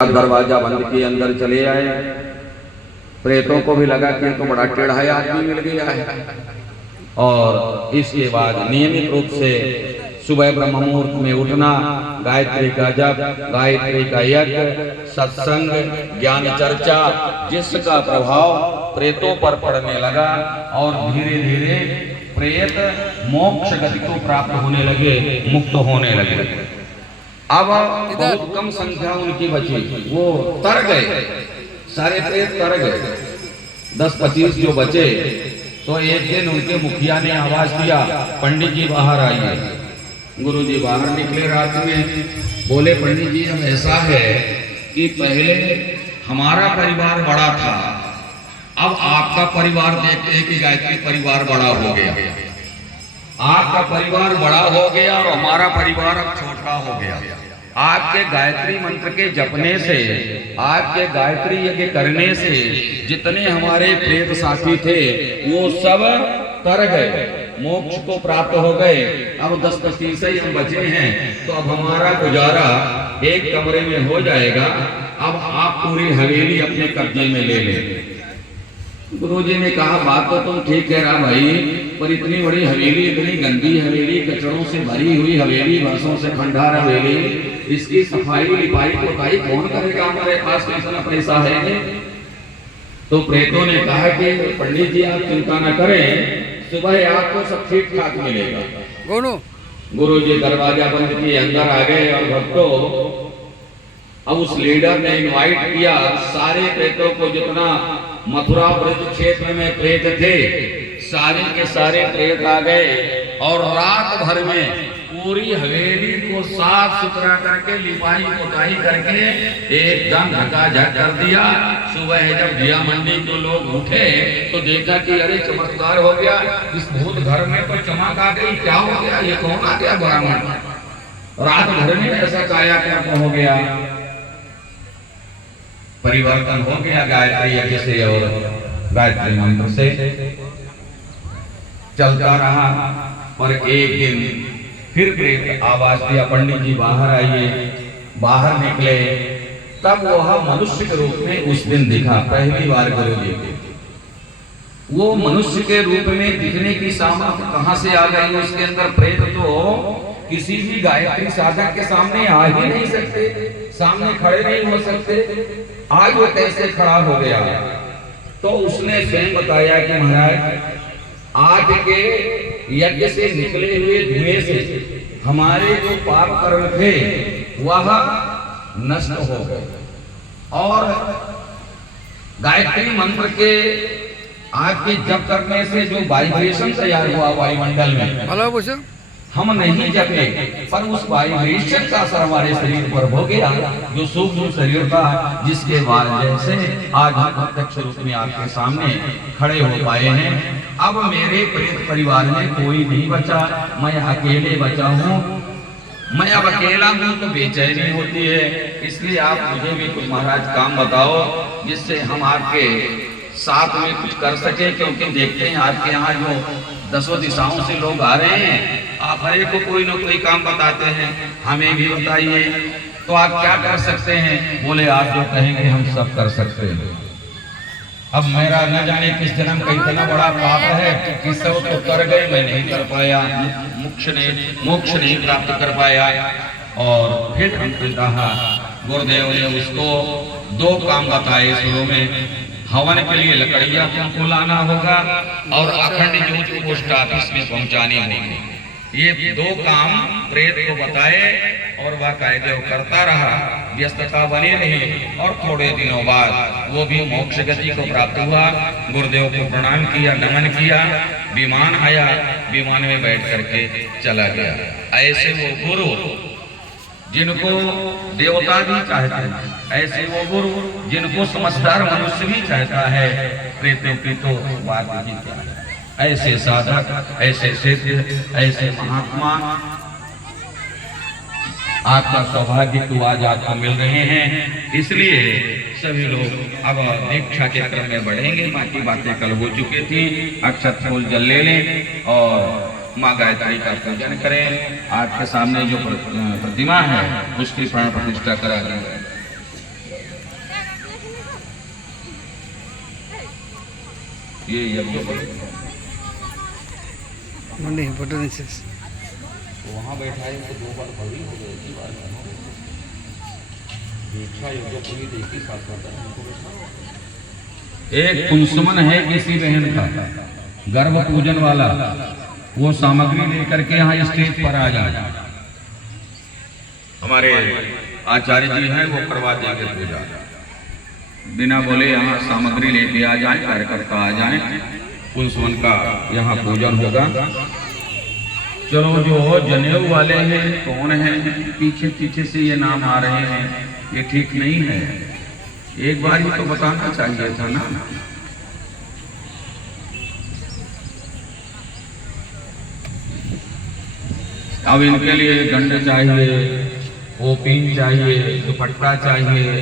दरवाजा बंद किए अंदर चले आए। प्रेतों को भी लगा कि तो बड़ा टेढ़ा आदमी मिल गया है। और इसके बाद नियमित रूप से सुबह ब्रह्म मुहूर्त में उठना, गायत्री का जप, गायत्री का यज्ञ, सत्संग, ज्ञान चर्चा, जिसका प्रभाव प्रेतों पर पड़ने लगा और धीरे धीरे प्रेत मोक्ष गति को प्राप्त होने लगे, मुक्त होने लगे। अब बहुत कम संख्या उनकी बची, वो तर गए, सारे प्रेत तर गए। 10-25 जो बचे तो एक दिन उनके मुखिया ने आवाज दिया, पंडित जी बाहर आइए। गुरु जी बाहर निकले रात में, बोले पंडित जी अब ऐसा है कि पहले हमारा परिवार बड़ा था, अब आपका परिवार देखते हैं कि गायत्री परिवार बड़ा हो गया। आपका परिवार बड़ा हो गया और हमारा परिवार अब छोटा हो गया। आपके गायत्री मंत्र के जपने से, आपके गायत्री यज्ञ करने से जितने हमारे प्रेत साथी थे वो सब तर गए, मोक्ष को प्राप्त हो गए। अब 10-25 ही हम बचे हैं, तो अब हमारा गुजारा एक कमरे में हो जाएगा। अब आप पूरी हवेली अपने कब्जे में ले लें। गुरुजी ने कहा बात तो तुम ठीक कह रहा भाई, पर इतनी बड़ी हवेली, इतनी गंदी हवेली, कचड़ों से भरी हुई हवेली, वर्षों से खंडार हवेली, इसकी सफाई लिपाई पोताई कौन करेगा? हमारे पास तो इतना पैसा है नहीं। तो प्रेतों ने कहा कि पंडित जी आप चिंता न करें, सुबह आपको सब ठीक ठाक मिलेगा। गुरु जी दरवाजा बंद किए अंदर आ गए और भक्तों अब उस लीडर ने इनवाइट किया सारे प्रेतों को, जितना मथुरा ब्रज क्षेत्र में प्रेत थे सारे के सारे प्रेत आ गए और रात भर में पूरी हवेली को साफ सुथरा करके लिपाई पोताई करके एकदम झकाझक कर दिया। सुबह जब दिया मंडी के लोग उठे तो देखा कि अरे चमत्कार हो गया, इस भूत घर में तो चमक आ गई, क्या हो गया, ये कौन आ गया ब्राह्मण? रात भर में ऐसा कायाकल्प हो गया, परिवर्तन हो गया गायत्री यज्ञ से और गायत्री मंत्र से। चलता रहा और एक दिन फिर प्रेत आवाज दिया, पंडित जी बाहर आइए। बाहर निकले तब वह मनुष्य के रूप में उस दिन दिखा, पहली बार गुरु जी के। वो मनुष्य के रूप में दिखने की सामर्थ्य कहां से आ गई उसके अंदर? प्रेत तो किसी भी गायत्री साधक के सामने आ ही नहीं सकते, सामने खड़े नहीं हो सकते। आज वो कैसे खड़ा हो गया? तो उसने स्वयं बताया कि महाराज आज के यज्ञ से निकले हुए धुएं से हमारे जो पाप कर्म थे वह नष्ट हो गए और गायत्री मंत्र के आपके जप करने से जो वाइब्रेशन तैयार हुआ वायुमंडल में, हम नहीं जपे पर उस वाइब्रेशन का असर हमारे शरीर पर हो गया, जो सूक्ष्म शरीर था, जिसके वजह से आज हम प्रत्यक्ष रूप में आपके सामने खड़े हो पाए हैं। अब मेरे प्रेत परिवार में कोई नहीं बचा, मैं अकेले बचा हूँ। मैं अब अकेला हूँ तो बेचैनी होती है, इसलिए आप मुझे भी कुछ महाराज काम बताओ जिससे हम आपके साथ में कुछ कर सके, क्योंकि देखते हैं आपके यहाँ जो 10 दिशाओं से लोग आ रहे हैं, आप हर एक को कोई ना कोई काम बताते हैं, हमें भी बताइए। तो आप क्या कर सकते हैं? बोले आप जो कहेंगे हम सब कर सकते हैं। अब मेरा न जाने किस जन्म का इतना बड़ा पाप है कि सब तो कर गए, मैं नहीं कर पाया, मोक्ष नहीं प्राप्त कर पाया। और फिर हमने कहा, गुरुदेव ने उसको 2 काम बताए शुरू में। हवन के लिए लकड़ियां तुमको लाना होगा और अखंड ज्योति पोस्ट ऑफिस में पहुंचानी होगी। ये 2 काम प्रेत को बताए और वह कायदे करता रहा, व्यस्तता बनी रही और थोड़े दिनों बाद वो भी मोक्ष गति को प्राप्त हुआ। गुरुदेव को प्रणाम किया, नमन किया, विमान आया, विमान में बैठ करके चला गया। ऐसे वो गुरु जिनको देवता भी चाहते हैं, ऐसे वो गुरु जिनको समझदार मनुष्य भी चाहता है, प्रेतों की तो बात ही क्या है। ऐसे साधक, ऐसे सिद्ध, ऐसे महात्मा आपका सौभाग्य तो आज आपको मिल रहे हैं। इसलिए सभी लोग अब दीक्षा के क्रम में बढ़ेंगे। बाकी बातें कल हो चुकी थी। अक्षत फूल जल ले लें और माँ गायत्री का पूजन करें। आपके सामने जो प्रतिमा है उसकी प्राण प्रतिष्ठा करा दें। ये यज्ञ नहीं फोटो नहीं से वहाँ बैठाए तो 2 बार भरी हो गई थी बार दीक्षा यज्ञ पूरी देखी साथ एक पुंसमन है किसी बहन का गर्भ पूजन वाला, वो सामग्री लेकर के यहाँ स्टेज पर आ जाए, हमारे आचार्य जी हैं वो करवा देंगे पूजा, बिना बोले यहाँ सामग्री लेके आ जाए, कार्यकर्ता आ जाए, पुंसमन का यहाँ पूजन होगा। चलो जो जनेऊ वाले हैं कौन है, पीछे पीछे से ये नाम आ रहे हैं, ये ठीक नहीं है, एक बार ही तो बताना चाहिए था ना। अब इनके लिए गंड चाहिए, ओपीन चाहिए, दुपट्टा चाहिए,